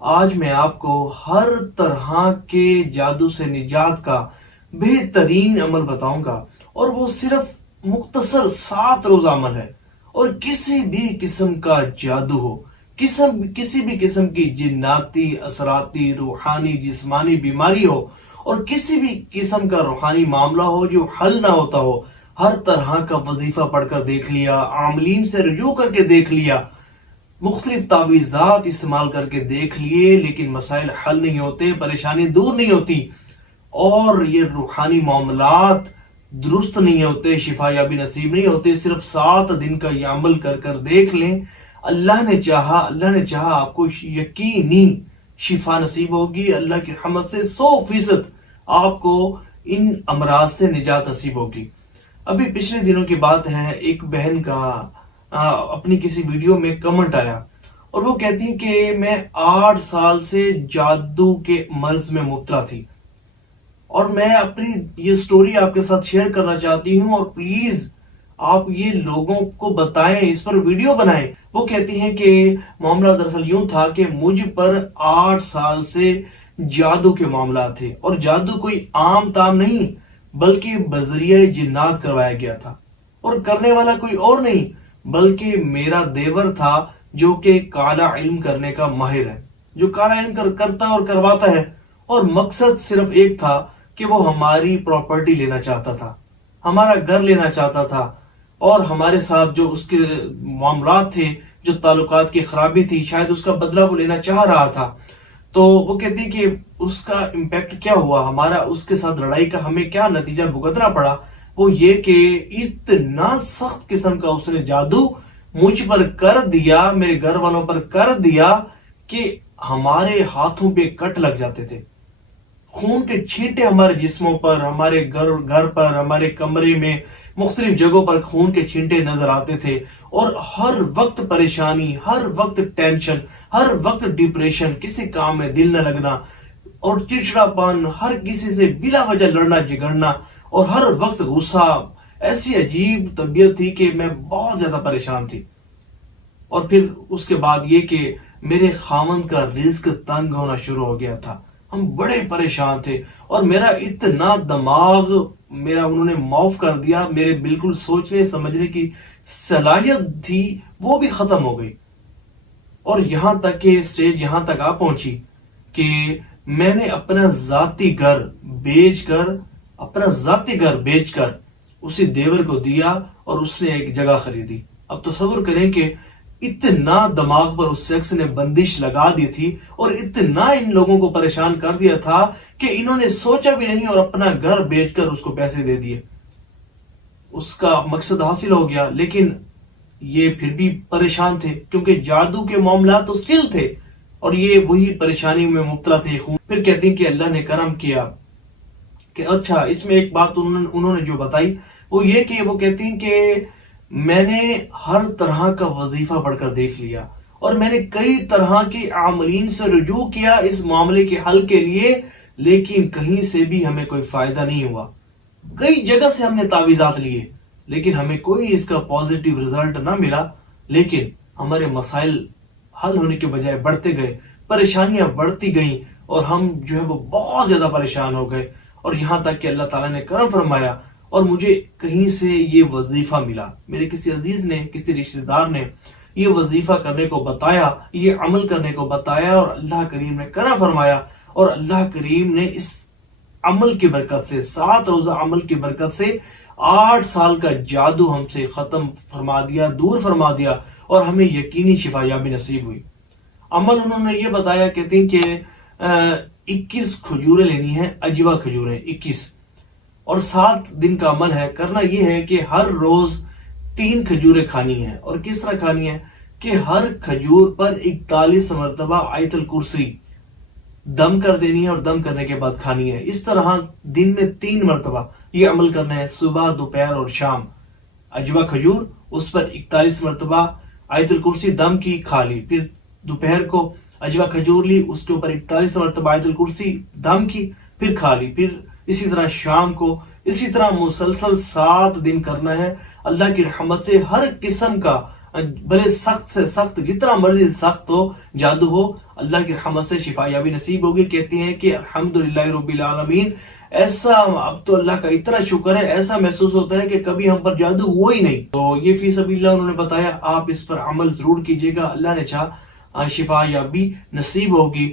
آج میں آپ کو ہر طرح کے جادو سے نجات کا بہترین عمل بتاؤں گا، اور وہ صرف مختصر 7 روز عمل ہے۔ اور کسی بھی قسم کا جادو ہو، کسی بھی قسم کی جناتی، اثراتی، روحانی، جسمانی بیماری ہو، اور کسی بھی قسم کا روحانی معاملہ ہو جو حل نہ ہوتا ہو، ہر طرح کا وظیفہ پڑھ کر دیکھ لیا، عاملین سے رجوع کر کے دیکھ لیا، مختلف تعویذات استعمال کر کے دیکھ لیے، لیکن مسائل حل نہیں ہوتے، پریشانی دور نہیں ہوتی، اور یہ روحانی معاملات درست نہیں ہوتے، شفا یابی نصیب نہیں ہوتے۔ صرف 7 دن کا یہ عمل کر کر دیکھ لیں، اللہ نے چاہا آپ کو یقینی شفا نصیب ہوگی، اللہ کی رحمت سے 100% آپ کو ان امراض سے نجات نصیب ہوگی۔ ابھی پچھلے دنوں کی بات ہے، ایک بہن کا اپنی کسی ویڈیو میں کمنٹ آیا، اور وہ کہتی ہیں کہ میں 8 سال سے جادو کے مرض میں مبتلا تھی، اور میں اپنی یہ سٹوری آپ کے ساتھ شیئر کرنا چاہتی ہوں، اور پلیز آپ یہ لوگوں کو بتائیں، اس پر ویڈیو بنائیں۔ وہ کہتی ہیں کہ معاملہ دراصل یوں تھا کہ مجھ پر 8 سال سے جادو کے معاملات تھے، اور جادو کوئی عام تام نہیں بلکہ بذریعہ جنات کروایا گیا تھا، اور کرنے والا کوئی اور نہیں بلکہ میرا دیور تھا، جو کہ کالا علم کرنے کا ماہر ہے، جو کالا علم کرتا اور کرواتا ہے، اور مقصد صرف ایک تھا کہ وہ ہماری پراپرٹی لینا چاہتا تھا، ہمارا گھر لینا چاہتا تھا، اور ہمارے ساتھ جو اس کے معاملات تھے، جو تعلقات کی خرابی تھی، شاید اس کا بدلہ وہ لینا چاہ رہا تھا۔ تو وہ کہتی کہ اس کا امپیکٹ کیا ہوا، ہمارا اس کے ساتھ لڑائی کا ہمیں کیا نتیجہ بھگتنا پڑا، وہ یہ کہ اتنا سخت قسم کا اس نے جادو مجھ پر کر دیا، میرے گھر والوں پر کر دیا، کہ ہمارے ہاتھوں پہ کٹ لگ جاتے تھے، خون کے چھینٹے ہمارے جسموں پر، ہمارے گھر پر، ہمارے کمرے میں، مختلف جگہوں پر خون کے چھینٹے نظر آتے تھے، اور ہر وقت پریشانی، ہر وقت ٹینشن، ہر وقت ڈپریشن، کسی کام میں دل نہ لگنا، اور چڑچڑا پن، ہر کسی سے بلا وجہ لڑنا جھگڑنا، اور ہر وقت غصہ۔ ایسی عجیب طبیعت تھی کہ میں بہت زیادہ پریشان تھی۔ اور پھر اس کے بعد یہ کہ میرے خاوند کا رزق تنگ ہونا شروع ہو گیا تھا، ہم بڑے پریشان تھے، اور میرا اتنا دماغ انہوں نے معاف کر دیا، میرے بالکل سوچنے سمجھنے کی صلاحیت تھی وہ بھی ختم ہو گئی، اور یہاں تک کہ سٹیج یہاں تک آ پہنچی کہ میں نے اپنا ذاتی گھر بیچ کر اسی دیور کو دیا، اور اس نے ایک جگہ خریدی۔ اب تصور کریں کہ اتنا دماغ پر اس شخص نے بندش لگا دی تھی، اور اتنا ان لوگوں کو پریشان کر دیا تھا کہ انہوں نے سوچا بھی نہیں، اور اپنا گھر بیچ کر اس کو پیسے دے دیے۔ اس کا مقصد حاصل ہو گیا، لیکن یہ پھر بھی پریشان تھے، کیونکہ جادو کے معاملات تو سٹل تھے، اور یہ وہی پریشانی میں مبتلا تھے۔ پھر کہتے ہیں کہ اللہ نے کرم کیا کہ اچھا، اس میں ایک بات انہوں نے جو بتائی وہ یہ کہ وہ کہتی ہیں کہ میں نے ہر طرح کا وظیفہ پڑھ کر دیکھ لیا، اور میں نے کئی طرح کے عاملین سے رجوع کیا اس معاملے کے حل کے لیے، لیکن کہیں سے بھی ہمیں کوئی فائدہ نہیں ہوا۔ کئی جگہ سے ہم نے تعویذات لیے، لیکن ہمیں کوئی اس کا پازیٹیو رزلٹ نہ ملا، لیکن ہمارے مسائل حل ہونے کے بجائے بڑھتے گئے، پریشانیاں بڑھتی گئیں، اور ہم جو ہے وہ بہت زیادہ پریشان ہو گئے، اور یہاں تک کہ اللہ تعالیٰ نے کرم فرمایا، اور مجھے کہیں سے یہ وظیفہ ملا، میرے کسی عزیز نے، کسی رشتہ دار نے یہ وظیفہ کرنے کو بتایا، یہ عمل کرنے کو بتایا، اور اللہ کریم نے کرم فرمایا، اور اللہ کریم نے اس عمل کی برکت سے، 7 روزہ عمل کی برکت سے 8 سال کا جادو ہم سے ختم فرما دیا، دور فرما دیا، اور ہمیں یقینی شفا یابی نصیب ہوئی۔ عمل انہوں نے یہ بتایا، کہتے ہیں کہ 21 کھجوریں لینی ہیں، اجوا کھجوریں 21، اور 7 دن کا عمل ہے۔ کرنا یہ ہے کہ ہر روز 3 کھجوریں کھانی ہیں، اور کس طرح کھانی ہے کہ ہر کھجور پر 41 مرتبہ آیت الکرسی دم کر دینی ہے، اور دم کرنے کے بعد کھانی ہے۔ اس طرح دن میں 3 مرتبہ یہ عمل کرنا ہے، صبح، دوپہر اور شام۔ اجوا کھجور، اس پر 41 مرتبہ آیت الکرسی دم کی، کھا لی۔ پھر دوپہر کو اجوا کھجور لی، اس کے اوپر 41 مرتبہ آیت الکرسی دم کی، پھر کھا لی۔ پھر اسی طرح شام کو، اسی طرح مسلسل 7 دن کرنا ہے۔ اللہ کی رحمت سے ہر قسم کا بھلے سخت سے سخت، جتنا مرضی سخت ہو، جادو ہو، اللہ کی رحمت سے شفا یابی نصیب ہوگی۔ کہتے ہیں کہ الحمدللہ رب العالمین، ایسا اب تو اللہ کا اتنا شکر ہے، ایسا محسوس ہوتا ہے کہ کبھی ہم پر جادو ہوا ہی نہیں۔ تو یہ فی سبیل اللہ انہوں نے بتایا، آپ اس پر عمل ضرور کیجیے گا، اللہ نے چاہا شفا یابی نصیب ہوگی۔